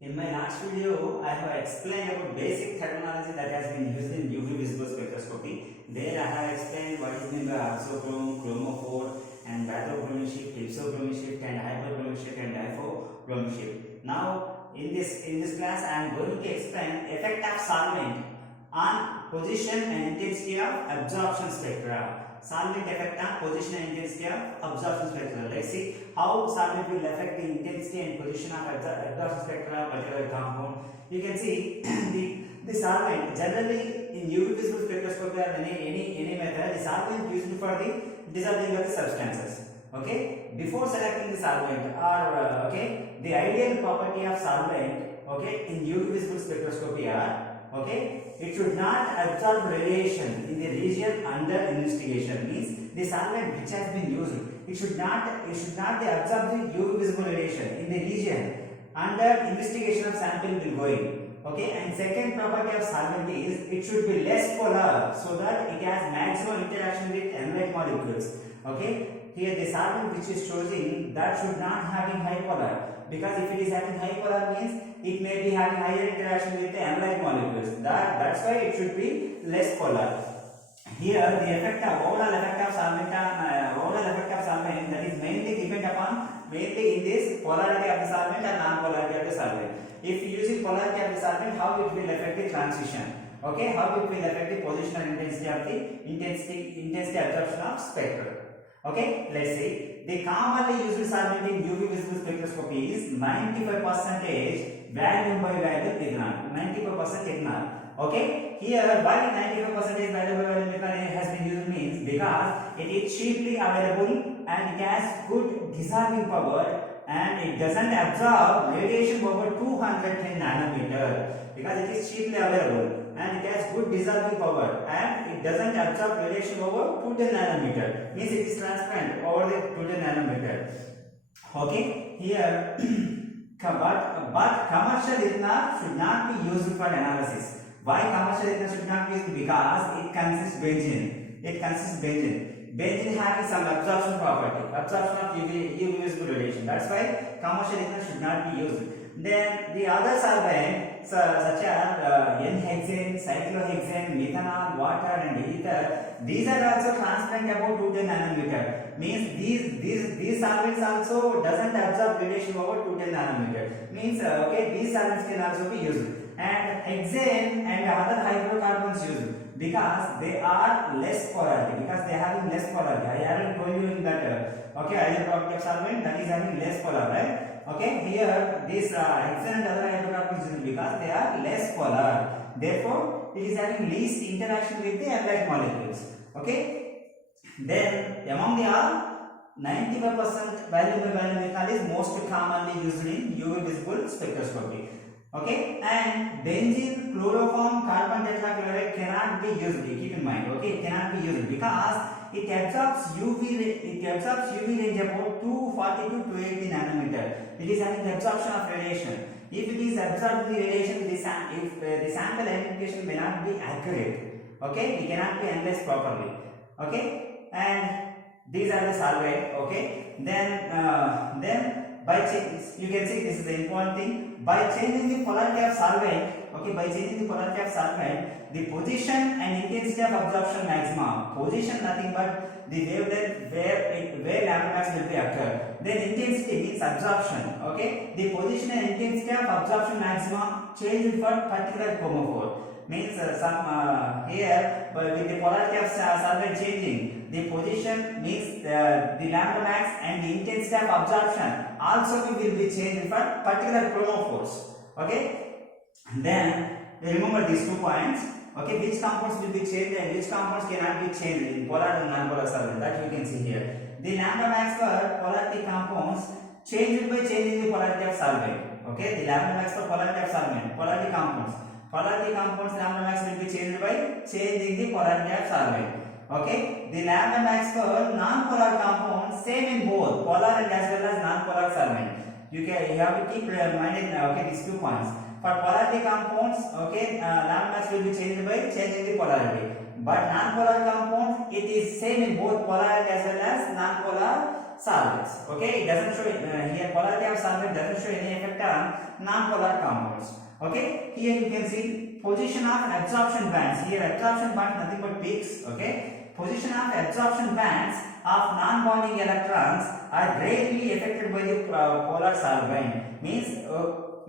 In my last video, I have explained about basic terminology that has been used in UV visible spectroscopy. There I have explained what is meant by isochrome, chromophore, and bathochromic shift, hypsochromic shift, and hyperchromic shift, and diaphochromic shift. Now, in this class, I am going to explain effect of solvent on position and intensity of absorption spectra. Solvent effect on position and intensity of absorption spectra. Let's see how solvent will affect the intensity and position of absorption spectra of particular compound. You can see the solvent generally in UV visible spectroscopy or any method, the solvent used for the dissolving of the substances. Okay, before selecting the solvent or the ideal property of solvent in UV visible spectroscopy are it should not absorb radiation in the region under investigation. Means the solvent which has been used, it should not absorb the UV visible radiation in the region under investigation of sample will go in. And second property of solvent is it should be less polar so that it has maximum interaction with analyte molecules. Here the solvent which is chosen, that should not having high polar, because if it is having high polar means it may be having higher interaction with the analyte molecules. That's why it should be less polar. Here the overall effect of solvent that is mainly depend upon in this polarity of the solvent and non-polarity of the solvent. If using polarity of the solvent, how it will affect the transition? How it will affect the positional intensity of the intensity absorption of spectrum. Let's see. The commonly used solvent in UV visible spectroscopy is 95% value by value ethanol. 95% ethanol. Here why 95% value by value ethanol has been used means because it is cheaply available and it has good dissolving power and it doesn't absorb radiation over 210 nanometer, because it is cheaply available and it has good dissolving power and it doesn't absorb radiation over 210 nanometer, means it is transparent over the 210 nanometer. Here but commercial ethanol should not be used for analysis. Why commercial ethanol should not be used? Because it consists benzene. Benzene having some absorption property, absorption of UV visible radiation. That's why commercial ethanol should not be used. Then the other solvents such as N-hexane, cyclohexane, methanol, water and ether, these are also transparent above 210 nanometer. Means these solvents also doesn't absorb radiation over 210 nanometer. Means these solvents can also be used. And hexane and other hydrocarbons used because they are less polarity, because they are having less polarity. I haven't told you in that ideal property of solvent that is having less polar, right? Here this hexane and other hydrocarbons used because they are less polar. Therefore, it is having least interaction with the analyte molecules. Then among the all, 95% value by value methanol is most commonly used in UV visible spectroscopy. And benzene, chloroform, carbon tetrachloride cannot be used. Keep in mind, it cannot be used because it absorbs UV range about 240 to 280 nanometer. It is having absorption of radiation. If it is absorbed the radiation, the sample identification may not be accurate. We cannot be analyzed properly. And these are the solvent. Then by you can see this is the important thing. By changing the polarity of solvent, the position and intensity of absorption maximum. Position nothing but the wavelength where lambda max will be occur. Then intensity means absorption. The position and intensity of absorption maximum change for particular chromophore. Means here with the polarity of solvent changing, the position means the lambda max and the intensity of absorption also will be changed for particular chromophores. Then remember these 2 points. Which compounds will be changed and which compounds cannot be changed in polar and non-polar solvent, that you can see here. The lambda max for polarity compounds changed by changing the polarity of solvent. The lambda max for polarity of solvent, polarity compounds lambda max will be changed by changing the polarity of solvent. The lambda max for non-polar compounds same in both polar and as well as non-polar solvent. You have to keep in mind these 2 points. For polarity compounds, lambda max will be changed by changing the polarity. But non-polar compounds, it is same in both polar as well as non-polar solvents. Okay, it doesn't show here polarity of solvent doesn't show any effect on non-polar compounds. Okay, here you can see position of absorption bands. Here absorption band nothing but peaks. Okay, position of absorption bands of non-bonding electrons are greatly affected by the polar solvent. Means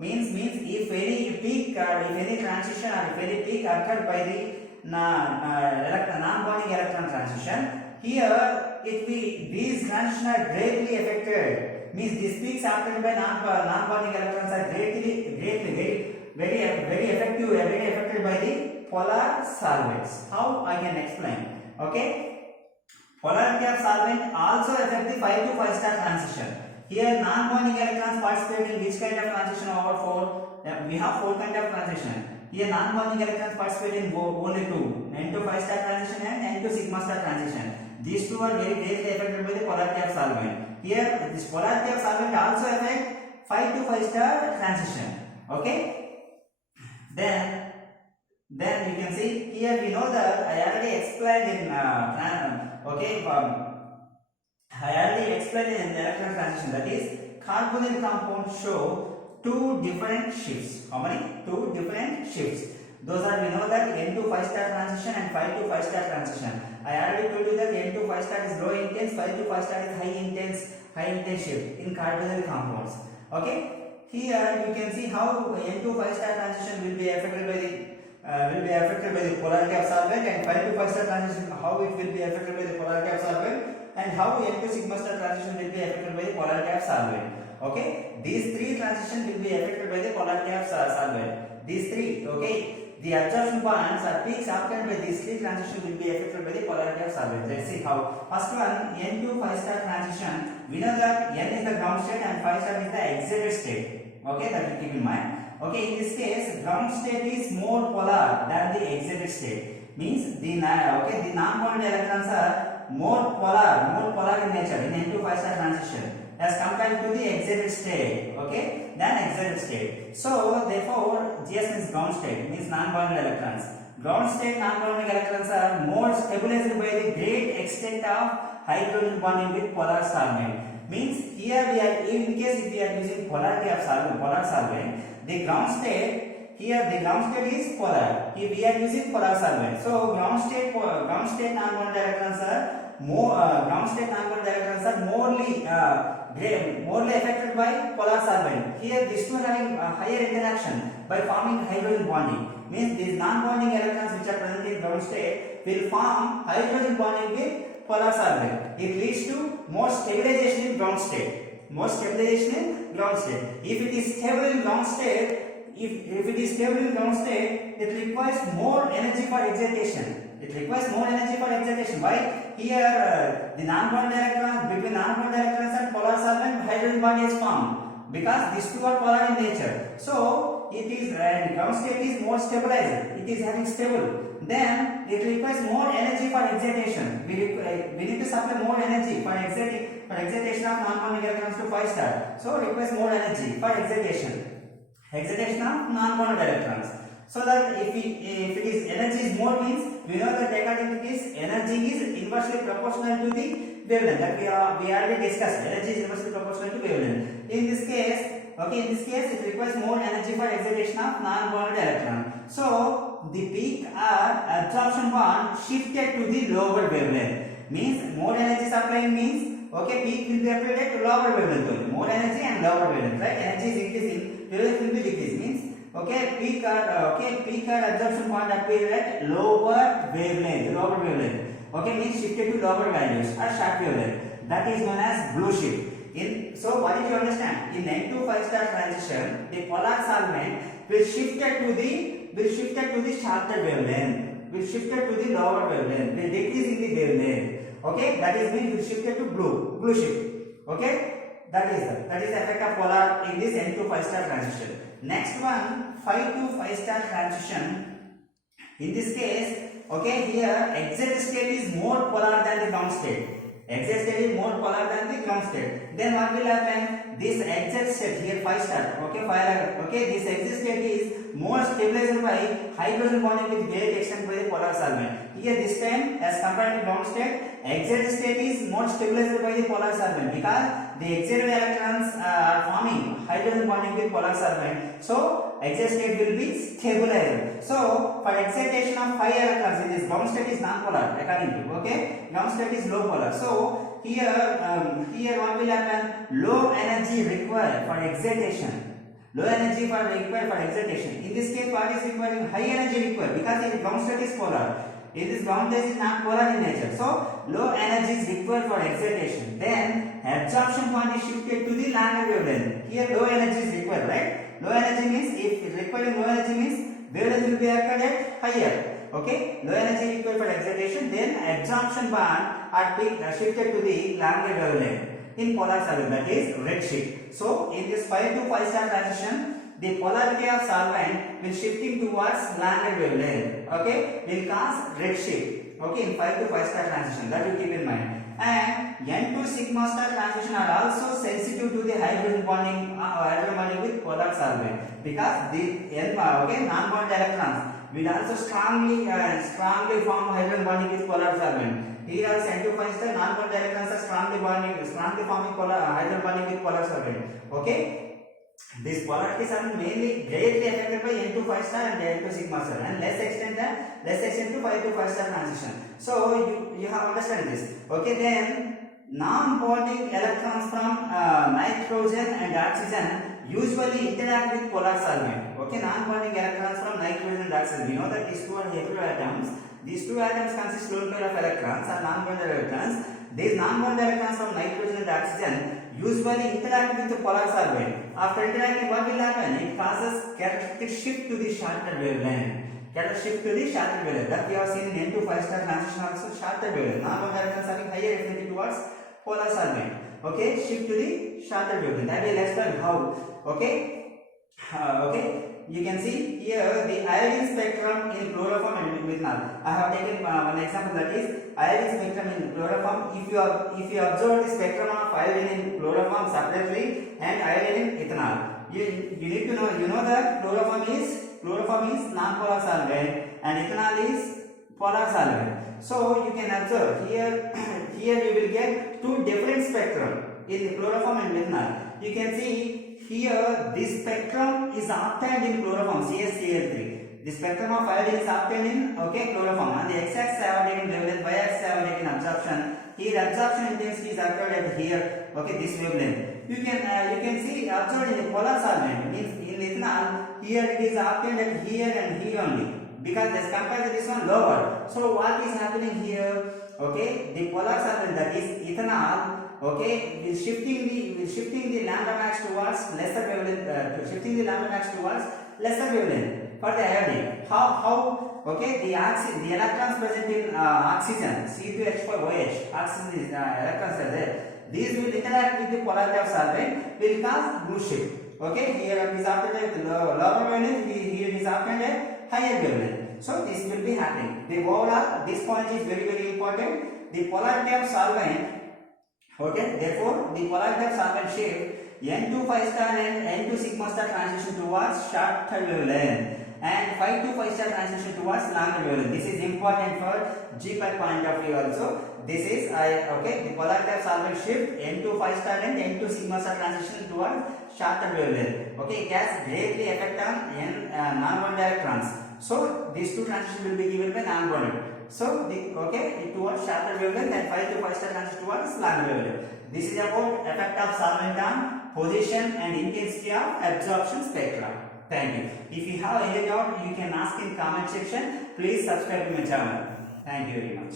if any peak or if any transition or if any peak occurred by the non-bonding electron transition, here it will these transitions are greatly affected. Means these peaks occurred by non-bonding electrons are very effective, very affected by the polar solvents. How I can explain? Okay, polarity of solvent also affect the 5 to 5 star transition. Here non-bonding electrons participate in which kind of transition over 4? We have 4 kind of transition. Here non-bonding electrons participate in only 2, N to 5 star transition and N to sigma star transition. These two are very greatly affected by the polarity of solvent. Here this polarity of solvent also affect 5 to 5 star transition. Okay. Then you can see here we know that I already explained in I already explained in the electron transition, that is carbonyl compounds show 2 different shifts. How many? 2 different shifts. Those are, we know that N to 5 star transition and 5 to 5 star transition. I already told you that N to 5 star is low intense, 5 to 5 star is high intense shift in carbonyl compounds. Okay. Here you can see how N to 5 star transition will be affected by the polarity of solvent, and 5 to 5 star transition how it will be affected by the polarity of solvent, and how N to sigma star transition will be affected by the polarity of solvent. Okay, these 3 transitions will be affected by the polarity of solvent. These 3. Okay, the absorption bonds or peaks obtained by these 3 transitions will be affected by the polarity of solvent. Let's see how. First one, N to 5 star transition. We know that N is the ground state and 5 star is the excited state. Okay, that you keep in mind. Okay, in this case, ground state is more polar than the excited state. Means the non-bonded electrons are more polar in nature in N to 5 star transition as compared to the excited state. Okay, than excited state. So therefore, GS means ground state, means non-bonded electrons. Ground state non-bonded electrons are more stabilized by the great extent of hydrogen bonding with polar solvent. Means here we are, in case if we are using polarity of solvent, polar solvent, the ground state, here the ground state is polar. If we are using polar solvent, so ground state non-bonded electrons are morely affected by polar solvent. Here these two are having higher interaction by forming hydrogen bonding. Means these non-bonding electrons which are present in ground state will form hydrogen bonding with polar solvent. It leads to more stabilization in ground state. If it is stable in ground state, it requires more energy for excitation. Why? Here the non-bonded electrons, between non-bonded electrons and polar solvent, hydrogen bond is formed because these two are polar in nature. So it is, and ground state is more stabilized. It is having stable. Then it requires more energy for excitation. We need to supply more energy for excitation of non-bonding electrons to 5 star. So it requires more energy for excitation of non-bonded electrons. So that if it is energy is more, means we know that according to this energy is inversely proportional to the wavelength that we already discussed. Energy is inversely proportional to wavelength. In this case, it requires more energy for excitation of non-bonded electron. So the peak or absorption bond shifted to the lower wavelength. Means more energy supplying means peak will be applied to lower wavelength only. More energy and lower wavelength, right? Energy is increasing, wavelength will be decreasing. Means peak or absorption bond appear at lower wavelength. Means shifted to lower values or short wavelength. That is known as blue shift. So what did you understand? In N to 5 star transition, the polar solvent will shifted to the shorter wavelength, will shifted to the lower wavelength, will decrease in the wavelength. Okay, that is means will shifted to blue shift. Okay, that is the effect of polar in this N to 5 star transition. Next one, 5 to 5 star transition. In this case, here excited state is more polar than the ground state. Excited state is more polar than the ground state. Then what will happen? This excited state here 5 star. This excited state is more stabilized by hydrogen bonding with great extent by the polar solvent. Here this time as compared to ground state, excited state is more stabilized by the polar solvent because the excited electrons are forming hydrogen bonding with polar solvent. So excited state will be stabilized. So for excitation of 5 electrons in this ground state is non-polar according to, okay, ground state is low polar. So here what will happen? Low energy required for excitation. Low energy required for excitation. In this case, what is requiring? High energy required because the ground state is polar. In this ground state is not polar in nature. So low energy is required for excitation. Then absorption point is shifted to the longer wavelength. Here low energy is required, right? Low energy means if requiring low energy means wavelength will be occurred at higher. Okay, low energy required for excitation. Then absorption band are shifted to the longer wavelength in polar solvent, that is redshift. So in this 5 to 5 star transition, the polarity of solvent will shifting towards longer wavelength. Okay, will cause redshift. Okay, in 5 to 5 star transition, that you keep in mind. And N2 sigma star transition are also sensitive to the hydrogen bonding with polar solvent because the non-bonded electrons will also strongly form hydrogen bonding with polar solvent. Here also N2 5 star non-bonded electrons are strongly forming hydrogen bonding with polar solvent. Okay. These polarities are mainly greatly affected by N2 5 star and N2 sigma star, and less extent to 5 to 5 star transition. So you have understand this. Okay, then non-bonding electrons from nitrogen and oxygen usually interact with polar solvent. Okay, non-bonding electrons from nitrogen and oxygen. We know that these two are heteroatoms. These two atoms consist lone pair of electrons or non-bonded electrons. These non-bonded electrons from nitrogen and oxygen usually interact with the polar solvent. After interacting, what will happen? It causes characteristic shift to the shorter wavelength. That we have seen in N2 5 star transition also shorter wavelength. Non-bonded electrons having higher affinity towards polar solvent. Okay, shift to the shorter wavelength. I will explain how. Okay. You can see here the iodine spectrum in chloroform and methanol. I have taken one example, that is iodine spectrum in chloroform. If you observe the spectrum of iodine in chloroform separately and iodine in ethanol, you need to know that chloroform is non-polar solvent and ethanol is polar solvent. So you can observe here you will get two different spectrum in the chloroform and methanol. You can see here this spectrum is obtained in chloroform CsCl3. The spectrum of iodine is obtained in chloroform, and the x-axis iodine wavelength, y-axis iodine absorption. Here absorption intensity is occurred at here. Okay, this wavelength. You can see observed in the polar solvent. Means in ethanol here it is obtained at here and here only, because as compared to this one lower. So what is happening here? Okay, the polar solvent, that is ethanol, okay, is shifting the lambda max towards lesser wavelength for the iodine. How? Okay, the electrons present in oxygen C2H4OH, oxygen electrons are there. These will interact with the polarity of solvent, will cause blue shift. Okay, here it is obtained at lower wavelength, here it is obtained at higher wavelength. So this will be happening. The overall, this point is very, very important. The polarity of solvent. Okay, therefore the polarity of solvent shift N2 5 star and N2 sigma star transition towards shorter wavelength and 5 to 5 star transition towards longer wavelength. This is important for GPAC point of view also. This is the polarity of solvent shift N2 5 star and N2 sigma star transition towards shorter wavelength. Okay, it has greatly effect on non-bonded electrons. So these two transitions will be given by non-bonded. So towards shorter wavelength and 5 to 5 star transition towards longer wavelength. This is about effect of solvent on position and intensity of absorption spectra. Thank you. If you have any doubt, you can ask in comment section. Please subscribe to my channel. Thank you very much.